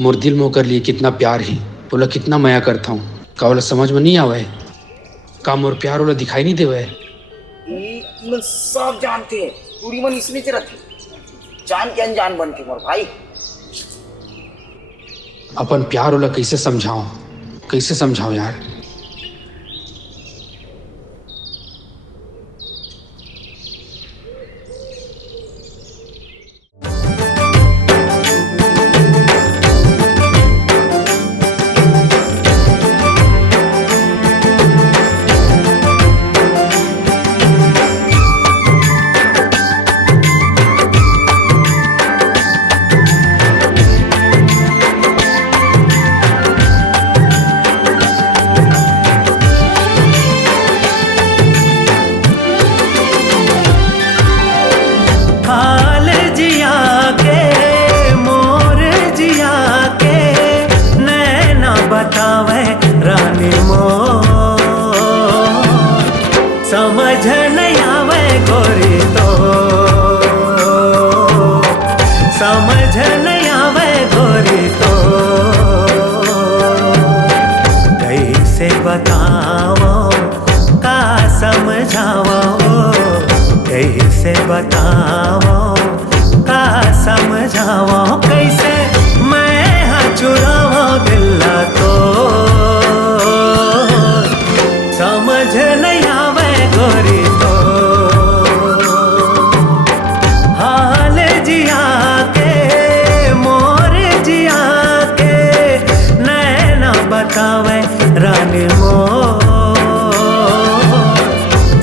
मोर दिल में ओकर लिए कितना प्यार ही, बोला कितना माया करता हूँ। का बोला समझ में नहीं आवे, का मोर प्यार वाला दिखाई नहीं देवे। मन सब जानते हैं, पूरी मन इसमें से रखी जान के अनजान बन के मोर भाई। अपन प्यार वाला कैसे समझाओ, कैसे समझाओ यार। समझ नहीं आवे गोरी तो, समझ नहीं आवे गोरी तो, कैसे बताओ का समझाओ, कैसे बताओ का समझाओ, कैसे मैं हाँ चुराओ दिल तो समझ नहीं आवे गोरी तो। हाल जिया के मोर जिया के नैना बतावे रानी मोर,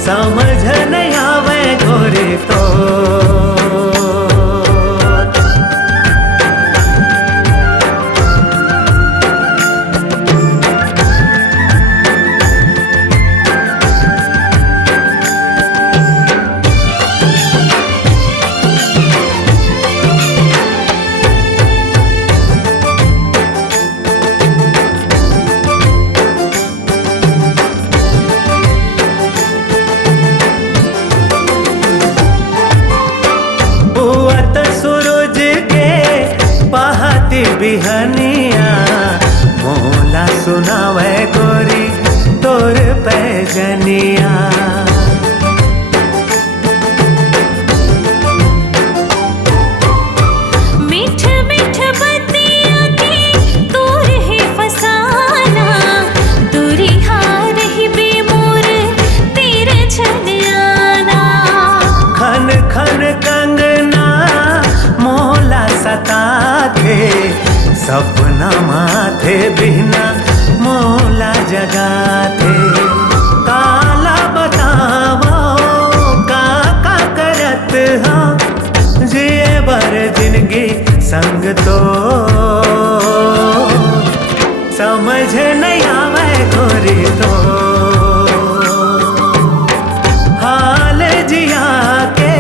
समझ नहीं आवे गोरी तो। बिहनिया मोला सुनावे गोरी तोर पैजनिया, मीठ मीठ बतिया के तोर है फसाना, दूरी हार ही बेमोर तेरे छलियाना, खन खन कंगना मोला सता थे, सपना माथे बिना मोला जगा थे। काला बतावो का करत हाँ जिए बर जिंदगी संग तो समझ नहीं आवे गोरी तो। हाल जिया के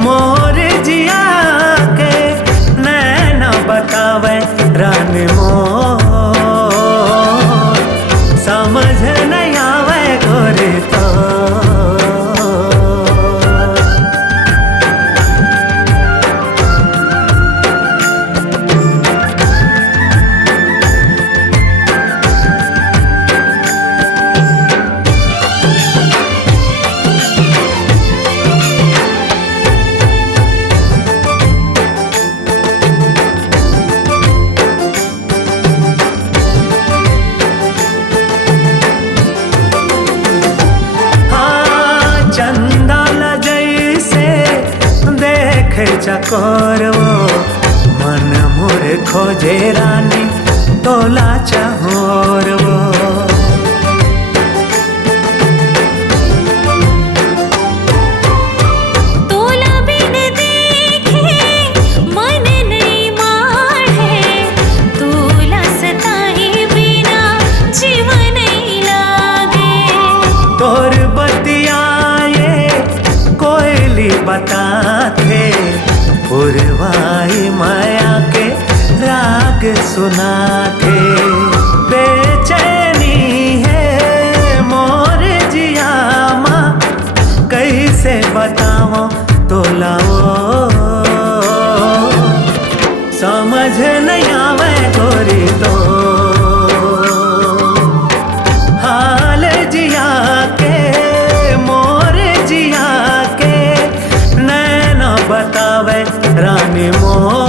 मोर जिया के नैना बतावे रानी मोर, समझ नहीं आवे गोरी तो। चकोर वो मन मोर खोजे रानी तोला चहोर वो, तोला बिन देखे मन नहीं मारे, तोला सताए बिना जीवन नहीं लागे। तोर बतियाए कोयली बताथे, पुरवाई माया के राग सुनाथे। बेचैनी है मोर जिया माँ कैसे बताओ तोलाओ, समझ नहीं आवे मोर